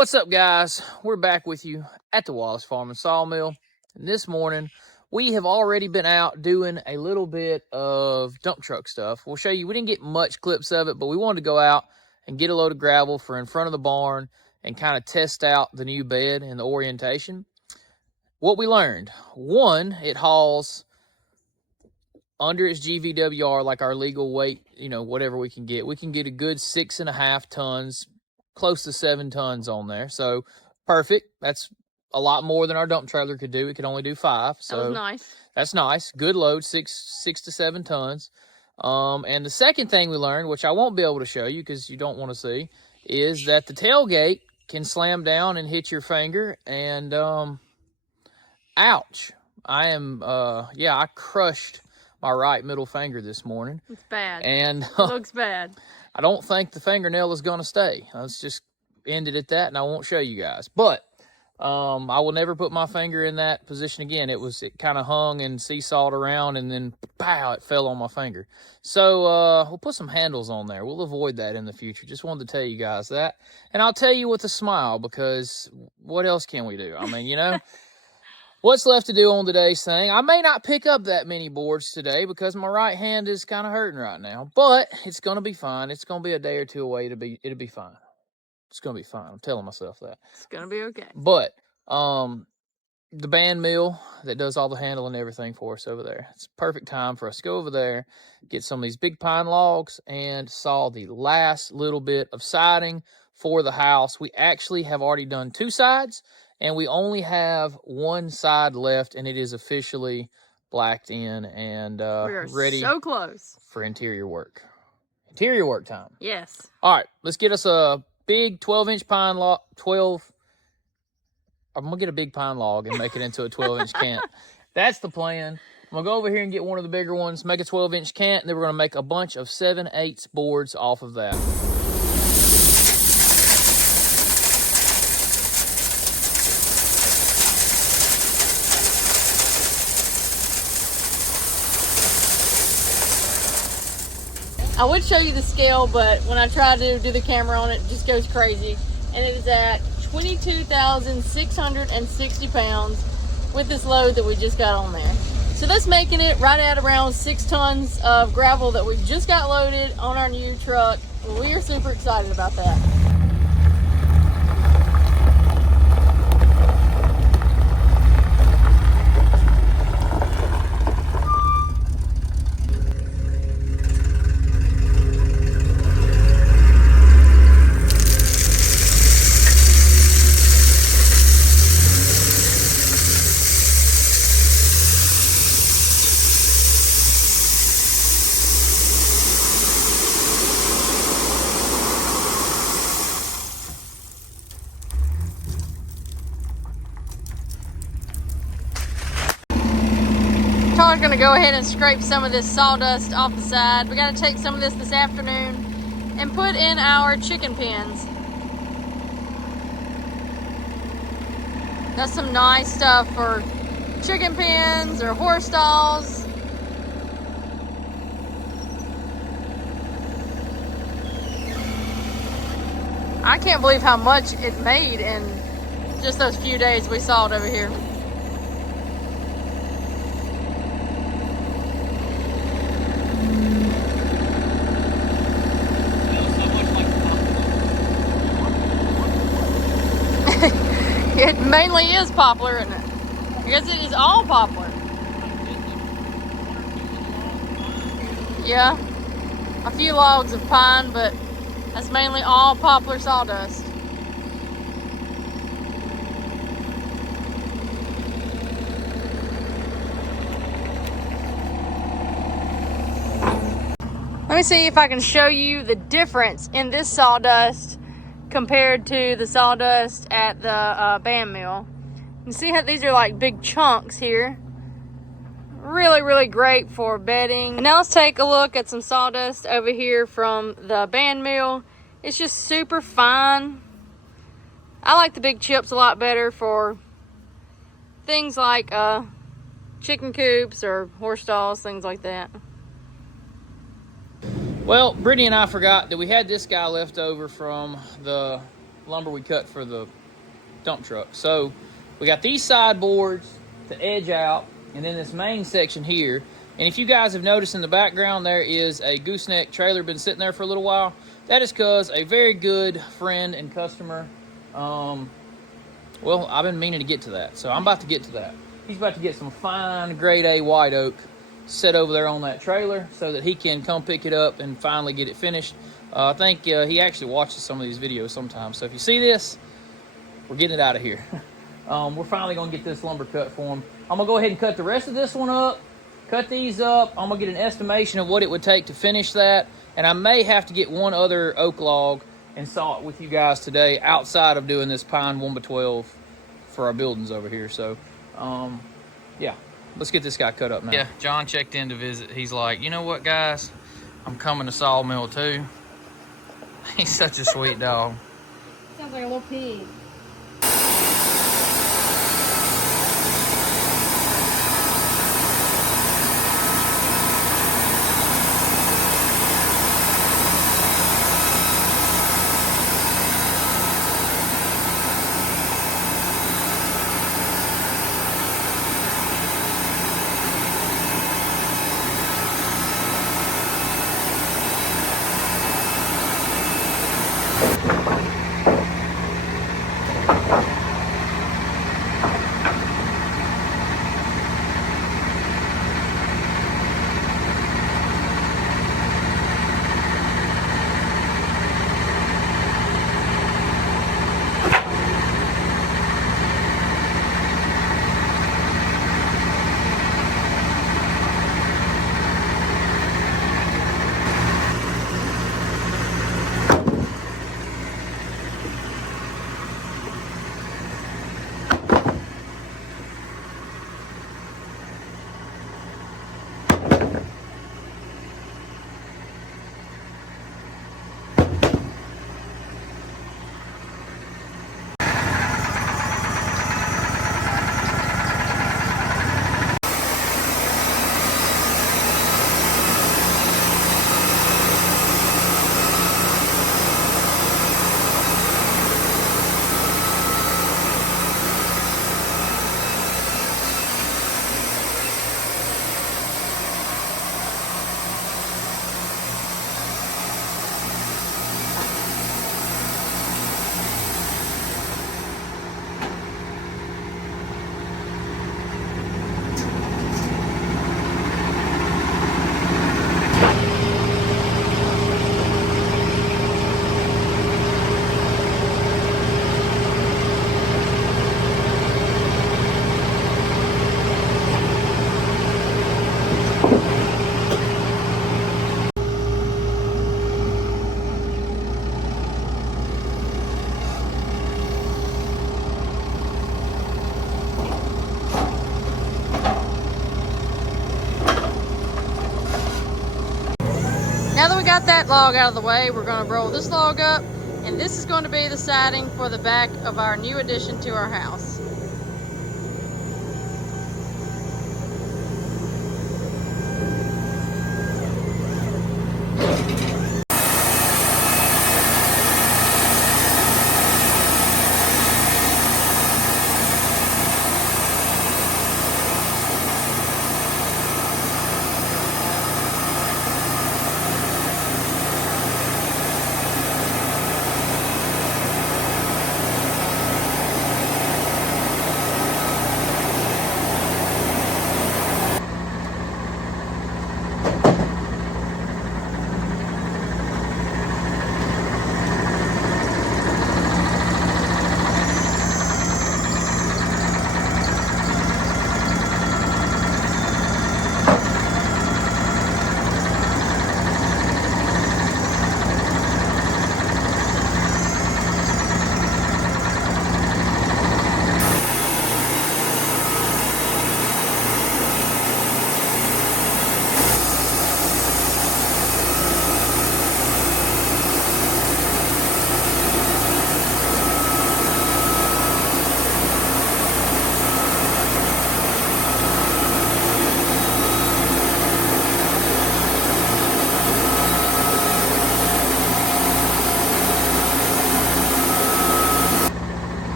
What's up, guys? We're back with you at the Wallace Farm and Sawmill. And this morning, we have already been out doing a little bit of dump truck stuff. We'll show you. We didn't get much clips of it, but we wanted to go out and get a load of gravel for in front of the barn and kind of test out the new bed and the orientation. What we learned: one, it hauls under its GVWR, like our legal weight, whatever we can get. We can get a good 6.5 tons, close to 7 tons on there. So perfect. That's a lot more than our dump trailer could do. It could only do 5. So that was nice. That's nice. Good load, 6 to 7 tons. And the second thing we learned, which I won't be able to show you because you don't want to see, is that the tailgate can slam down and hit your finger. And ouch. I crushed my right middle finger this morning. It's bad. And it looks bad. I don't think the fingernail is going to stay. Let's just end it at that, and I won't show you guys. But I will never put my finger in that position again. It kind of hung and seesawed around, and then pow, it fell on my finger. So we'll put some handles on there. We'll avoid that in the future. Just wanted to tell you guys that. And I'll tell you with a smile, because what else can we do? I mean, what's left to do on today's thing? I may not pick up that many boards today because my right hand is kind of hurting right now, but it's going to be fine. It's going to be a day or two away. It'll be fine. It's going to be fine. I'm telling myself that. It's going to be okay. But the band mill that does all the handle and everything for us over there, it's a perfect time for us to go over there, get some of these big pine logs, and saw the last little bit of siding for the house. We actually have already done 2 sides, and we only have 1 side left, and it is officially blacked in and we are ready so close for interior work. Interior work time. Yes. All right, let's get us a big 12-inch pine log. I'm going to get a big pine log and make it into a 12-inch cant. That's the plan. I'm going to go over here and get one of the bigger ones, make a 12-inch cant, and then we're going to make a bunch of 7/8 boards off of that. I would show you the scale, but when I try to do the camera on it, it just goes crazy. And it is at 22,660 pounds with this load that we just got on there. So that's making it right at around 6 tons of gravel that we just got loaded on our new truck. We are super excited about that. We're going to go ahead and scrape some of this sawdust off the side. We got to take some of this afternoon and put in our chicken pens. That's some nice stuff for chicken pens or horse stalls. I can't believe how much it made in just those few days we sawed over here. It mainly is poplar, isn't it? I guess it is all poplar. Yeah, a few logs of pine, but that's mainly all poplar sawdust. Let me see if I can show you the difference in this sawdust compared to the sawdust at the band mill. You see how these are like big chunks here. Really, really great for bedding. And now let's take a look at some sawdust over here from the band mill. It's just super fine. I like the big chips a lot better for things like chicken coops or horse stalls, things like that. Well, Brittany and I forgot that we had this guy left over from the lumber we cut for the dump truck. So we got these sideboards to edge out, and then this main section here. And if you guys have noticed in the background, there is a gooseneck trailer been sitting there for a little while. That is because a very good friend and customer, well, I've been meaning to get to that, so I'm about to get to that. He's about to get some fine grade A white oak set over there on that trailer so that he can come pick it up and finally get it finished. I think he actually watches some of these videos sometimes. So if you see this, we're getting it out of here. We're finally going to get this lumber cut for him. I'm going to go ahead and cut the rest of this one up, cut these up. I'm going to get an estimation of what it would take to finish that. And I may have to get one other oak log and saw it with you guys today outside of doing this pine 1x12 for our buildings over here. So, yeah, let's get this guy cut up now. Yeah, John checked in to visit. He's like, you know what, guys? I'm coming to Sawmill too. He's such a sweet dog. Sounds like a little pig. Now that we got that log out of the way, we're going to roll this log up, and this is going to be the siding for the back of our new addition to our house.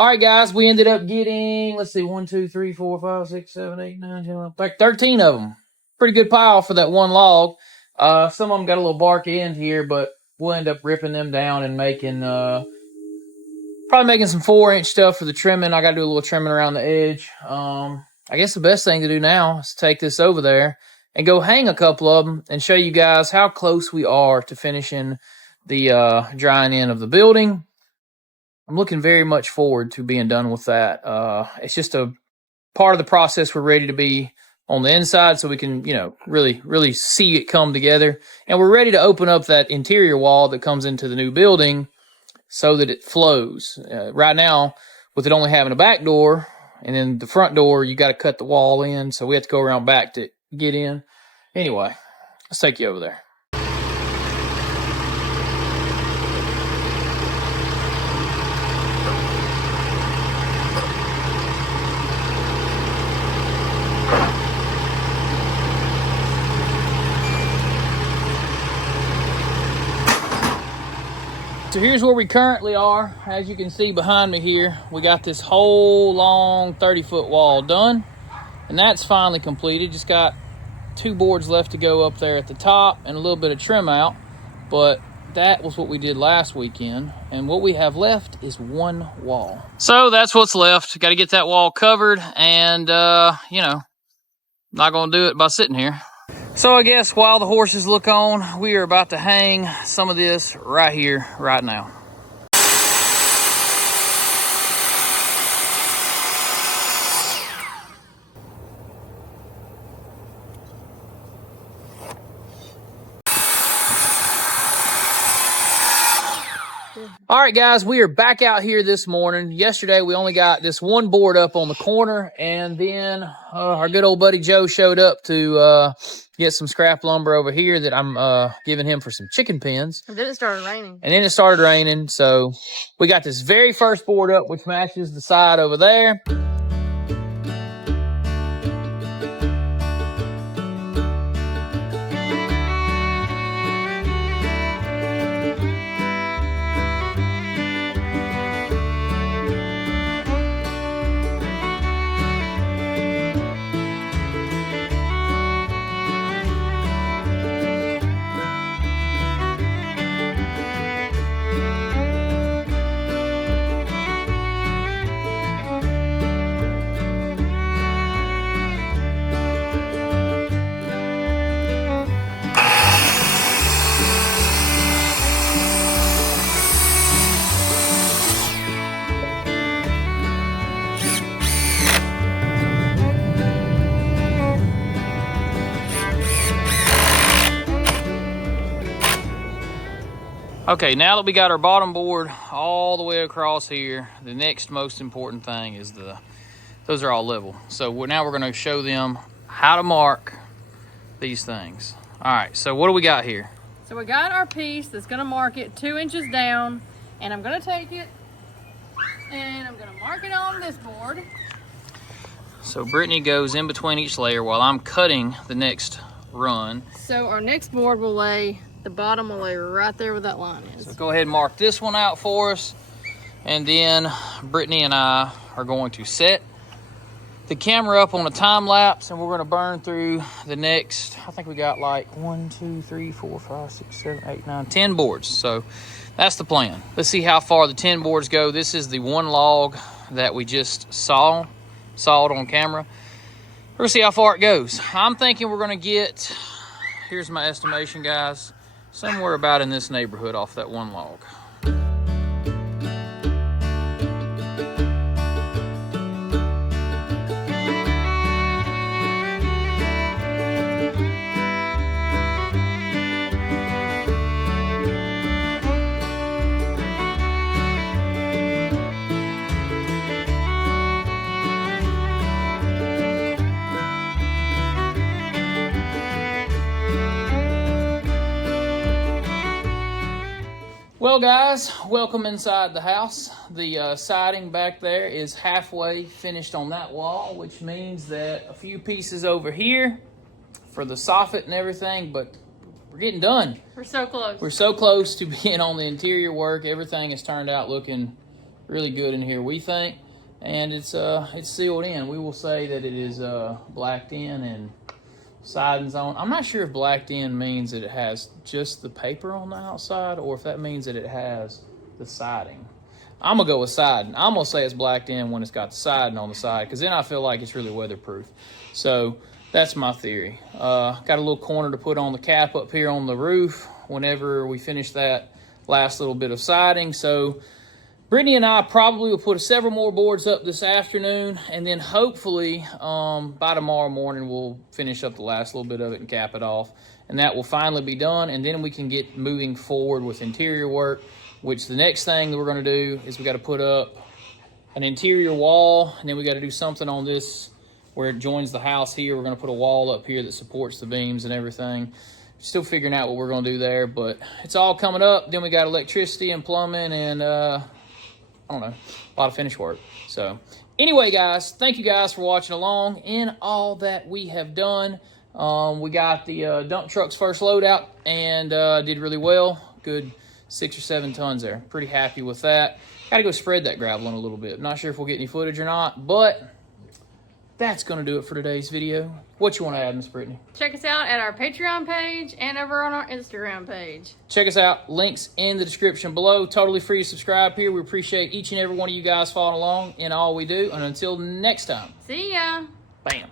All right, guys, we ended up getting, let's see, 1, 2, 3, 4, 5, 6, 7, 8, 9, 10, 11, like 13 of them. Pretty good pile for that one log. Some of them got a little bark end here, but we'll end up ripping them down and making, probably making some 4-inch stuff for the trimming. I got to do a little trimming around the edge. I guess the best thing to do now is take this over there and go hang a couple of them and show you guys how close we are to finishing the drying end of the building. I'm looking very much forward to being done with that. It's just a part of the process. We're ready to be on the inside so we can, you know, really see it come together. And we're ready to open up that interior wall that comes into the new building so that it flows. Right now, with it only having a back door and then the front door, you got to cut the wall in. So we have to go around back to get in. Anyway, let's take you over there. So here's where we currently are. As you can see behind me here, we got this whole long 30-foot wall done, and that's finally completed. Just got 2 boards left to go up there at the top and a little bit of trim out, but that was what we did last weekend, and what we have left is 1 wall. So that's what's left. Got to get that wall covered, and you know, not gonna do it by sitting here. So I guess while the horses look on, we are about to hang some of this right here, right now. All right, guys, we are back out here this morning. Yesterday, we only got this 1 board up on the corner, and then our good old buddy Joe showed up to get some scrap lumber over here that I'm giving him for some chicken pens. And then it started raining. So we got this very first board up, which matches the side over there. Okay, now that we got our bottom board all the way across here, the next most important thing is those are all level. So now we're gonna show them how to mark these things. All right, so what do we got here? So we got our piece that's gonna mark it 2 inches down, and I'm gonna take it and I'm gonna mark it on this board. So Brittany goes in between each layer while I'm cutting the next run. So our next board will lay, the bottom will lay right there where that line is. So go ahead and mark this one out for us. And then Brittany and I are going to set the camera up on a time lapse, and we're going to burn through the next, I think we got like 1, 2, 3, 4, 5, 6, 7, 8, 9, 10 boards. So that's the plan. Let's see how far the 10 boards go. This is the 1 log that we just sawed on camera. We're going to see how far it goes. I'm thinking we're going to get, here's my estimation, guys, somewhere about in this neighborhood off that 1 log. Well, guys, welcome inside the house. The siding back there is halfway finished on that wall, which means that a few pieces over here for the soffit and everything, but we're getting done. We're so close. We're so close to being on the interior work. Everything has turned out looking really good in here, we think. And it's sealed in. We will say that it is blacked in and siding's on. I'm not sure if blacked in means that it has just the paper on the outside or if that means that it has the siding. I'm gonna go with siding. I'm gonna say it's blacked in when it's got the siding on the side, because then I feel like it's really weatherproof. So that's my theory. Got a little corner to put on the cap up here on the roof whenever we finish that last little bit of siding. So Brittany and I probably will put several more boards up this afternoon, and then hopefully by tomorrow morning we'll finish up the last little bit of it and cap it off, and that will finally be done, and then we can get moving forward with interior work, which the next thing that we're going to do is we got to put up an interior wall, and then we got to do something on this where it joins the house here. We're going to put a wall up here that supports the beams and everything. Still figuring out what we're going to do there, but it's all coming up. Then we got electricity and plumbing and I don't know, a lot of finish work. So anyway, guys, thank you guys for watching along in all that we have done. We got the dump truck's first load out and did really well. Good 6 or 7 tons there. Pretty happy with that. Got to go spread that gravel in a little bit. Not sure if we'll get any footage or not, but that's going to do it for today's video. What you want to add, Miss Brittany? Check us out at our Patreon page and over on our Instagram page. Check us out. Links in the description below. Totally free to subscribe here. We appreciate each and every one of you guys following along in all we do. And until next time. See ya. Bam.